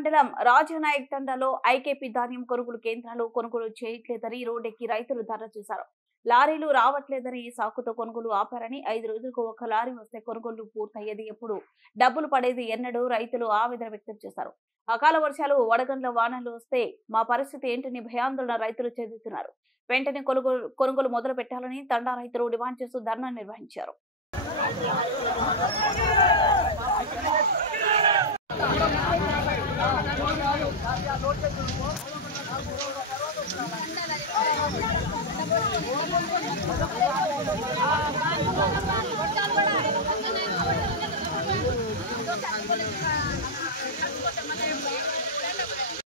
మండలం రాజానాయక్ తండాలో ఐకేపీ ధాన్యం కొనుగోలు కేంద్రాలు కొనుగోలు చేయట్లేదని రోడ్డెక్కి రైతులు ధర్నా చేశారు. లారీలు రావట్లేదని సాకుతో కొనుగోలు ఆపారని 5 రోజులకు ఒక లారీ వస్తే కొనుగోలు పూర్తయ్యేది ఎప్పుడు, డబ్బులు పడేది ఎన్నడూ రైతులు ఆవేదన వ్యక్తం చేశారు. అకాల వర్షాలు, వడగండ్ల వానలు వస్తే మా పరిస్థితి ఏంటని భయాందోళన రైతులు చెందుతున్నారు. వెంటనే కొనుగోలు మొదలు పెట్టాలని తండా రైతులు డిమాండ్ చేస్తూ ధర్నా నిర్వహించారు.